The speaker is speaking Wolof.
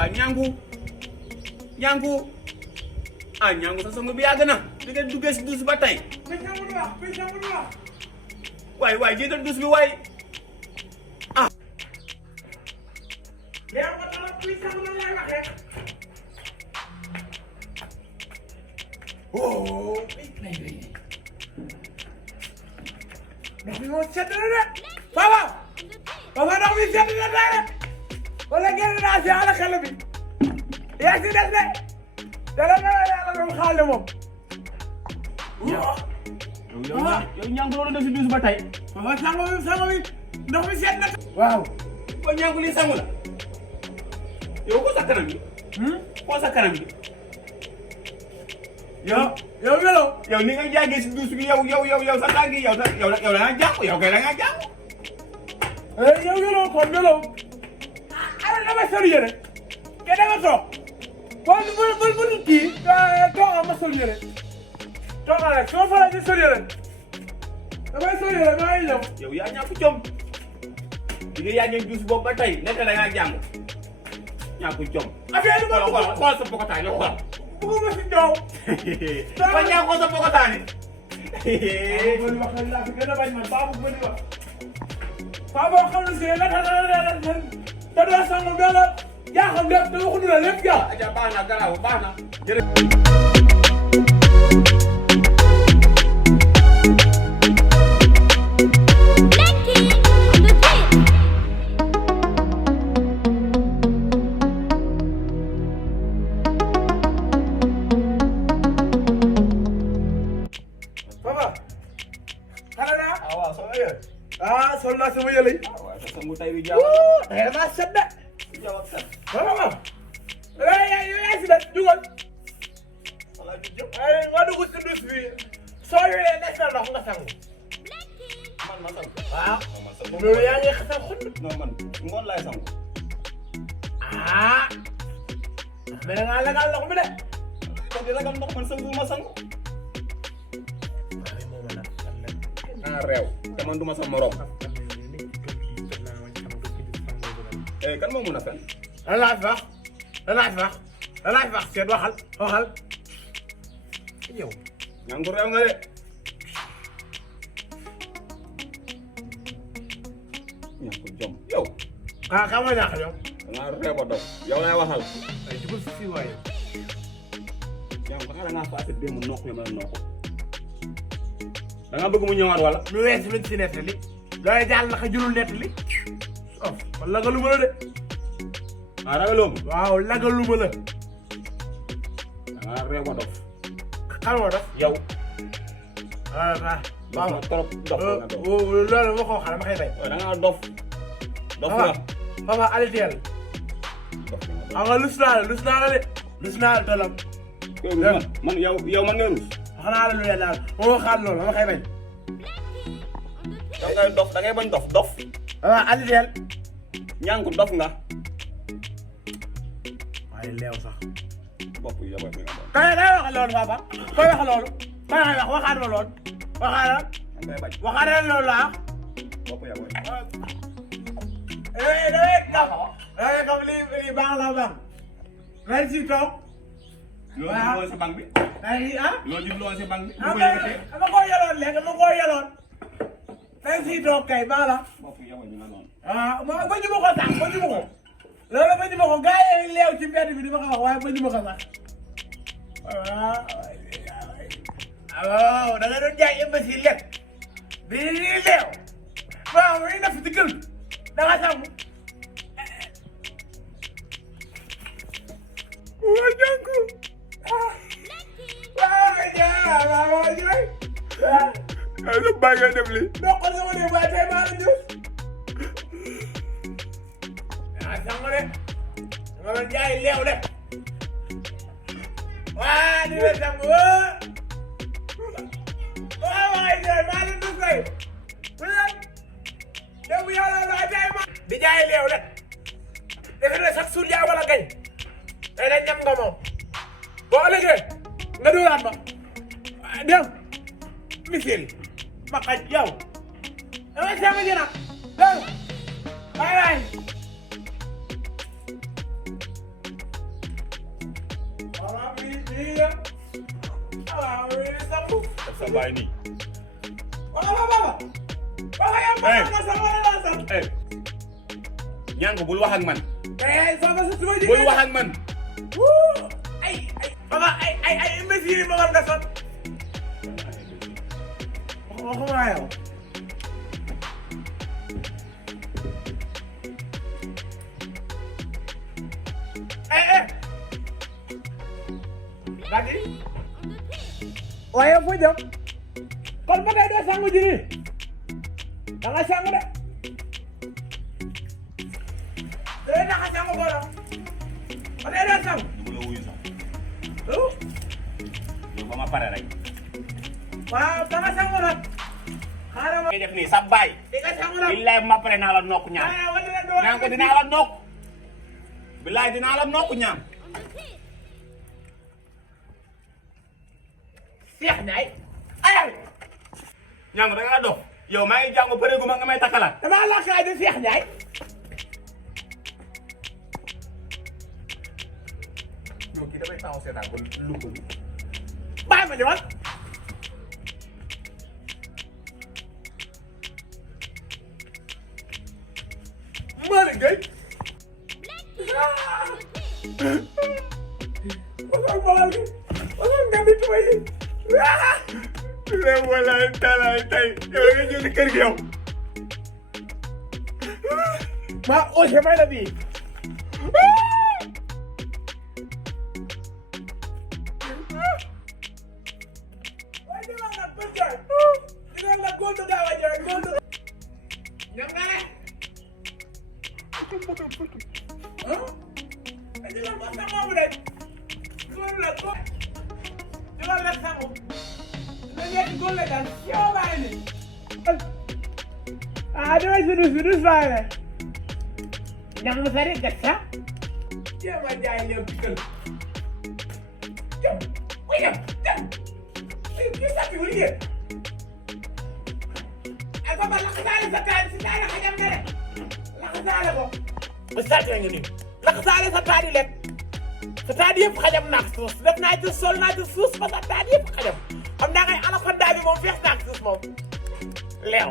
waay ñangu ah ñangu sa sangu bi yàgg na di nga duggee si douche ba tey waay jiital douche bi waay ah oh ndox mi moo sedd na de papa ndox mi sedd na de wala génn naa si ala xel bi yaa si des de dara dara yàlla doon xaale moom yow ñangu loolu def si douche ba tey papa sango bi ndox mi sedd na waaw ko ñangu li sangu la yow ko sa kanam bi ko sa kanam bi yow melo yow ni nga jàngee si douche bi yow sa tànk yi yow da nga jànku yow kay da nga jànku yow melo kon melo ala dama sol yére ke dama toog bul kii toog ma sol yére toog rek soo faral di sol yére damay sol yére maa ngi ñëw yow yaa ñàkk jom di nga yàggee douche boobu ba tey nekk da ngaa jàng ñàkk jom affaire bi ma xool sa pokotaan yi xool bëgguma si joow ba ñaa ko sa pokotaan yi bëri wax nañ laa fi gën a bañ man baabu bëri wax faa boo xam ne si la te doo sangu doo la yaa xam lépp te waxuñu la lépp yaa aja baax na garaaw baax na sol naa sama yële yi. waaw sa sangu tay bi jaaw damaa set de. jaaw ak set. waaw. yaa si des jugal. wala ñu jëm. nga dugg si douche bi. soo yoree des na ndox nga sangu. man ma sangu. waaw. man sangu. loolu yaa ngi xasal xund. non man ngoon laay sangu. mais da ngaa lagal ndox mi de. kon di ragal ndox man sangu ma sangu. réew te man duma sa morom. kan moo mun a fen. danaa fi wax seet waxal. yow. ñangu réew nga de. ñàkk jom yow. xam nga ñàkk jom. dangaa réew ba dof yow lay waxal. ay jubal si fii waaye. yow xanaa da ngaa fàtte démb nokk ñu mën a nokk. da nga bëgg mu ñëwaat wala. lu wees luñ si nettali. looy jàll naka jurul nettali. oh man lagaluma la de. ragaloo ma. waaw lagaluma la. dangaa réew ba dof. xam nga dof. yow. waaw trop dof nga dof. loolu ma ko waxal ma koy bay. da ngaa dof. dof nga. papa aliteel. dof nga dof. xam nga lus naa la de. lus naa la tolam. man yow man nga rus. xanaa la lu leen daal ma waxaat loolu ma koy bañ. da ngay dof da ngay bañ dof. waaw aliteel. ñànku dof nga. waaye leew sax. bopp yi yabal bi nga doon. kay wax loolu papa. koy wax loolu. koy wax waxaat ma loolu. waxaatal. da ngay bañ. waxaatal loolu laa. bopp yabal. damay xam lii baax la baax. nañ si toog. loolu jubluwoon si banque bi. loolu jubluwoon si banque bi. bu ko yëgatee. dama ko yoroon léegi dama ko yoroon. nañ si toog kay baax la. bopp yabal ñu nga noonu. ba ñu ma ko sax ba ñu ma ko. loolu ba ñu ma ko gars yi leew ci mbedd bi di ma ko wax waaye ba ñu ma ko sax. waaw da nga doon jaay imbécile lekk. bii nii leew. waaw muy def ci kër da nga sàmm. waa jànku. waaw jaay. lu bàyyi ngay def lii. ndox sama ne waaye tey maa la jël. sàmm de. dama doon jaay leew de. waa di la sàmm waaw jaay maa leen di fay. yow yàlla la jaay ma. di jaay leew de. defe naa sax suul yaa wala gañ. day dañ ñam nga moom. boo ëllëgee nga dóoraat ma. dem. misil. ma xaj yow. dama sàmm ji nag. dem. waay waay. lii la waaw sabu def sa baay nii baba yow ma sa wala la sa ñànk bul wax ak man sama sa suma bul wax ak man ay baba ay mesure ma war nga sot waxuma yow Lagi? Waaye fu jëm kon ba tey doo sangu ji nii da nga sangu de dee da nga sangu ko la ba tey doo sangu du ma la wuyu sax yow ba ma pare rek waaw da nga sangu nag xaaral ma ngay def nii sa baay di nga sangu nag billaay ma pare naa la nokk ñaam ñaan ko dinaa la nokk billaay dinaa la nokk ñaam Cheikh Ndiaye ayal ñaam da nga dox yow maa ngi jàng pare gu ma nga may takkalaat dama la kaay de Cheikh Ndiaye non kii damay taxaw seetaan ko lu ko bàyyi ma ñëwal Malick Gueye wasal balal gi wasal nga di tuba yi wala talaay tey yow nga ñëw ci kër gi yow maa osé may la bii waaye dama nga bëgg dina la góorlu gaaw a jël góorlu ñam nga ne dina ma sa moomu de góor la góor dina la sangu dina ñetti góor la daal yow bàyyi ni dama sudus bàyyi ne ñam sa rek gàtta jéem a jaay leen pikkal jëm jëm kii sax bi wul yéen ay papa laxasaale sa taal si taal xajam nga de laxasaale ko ba saatee nga nii laxasaale sa taal yi lekk sa taal yëpp xajam naak suus def naa ci sol naa ci suus ba sa taal yëpp xajam xam naa ngay anaconda bi moom fees naak suus moom leew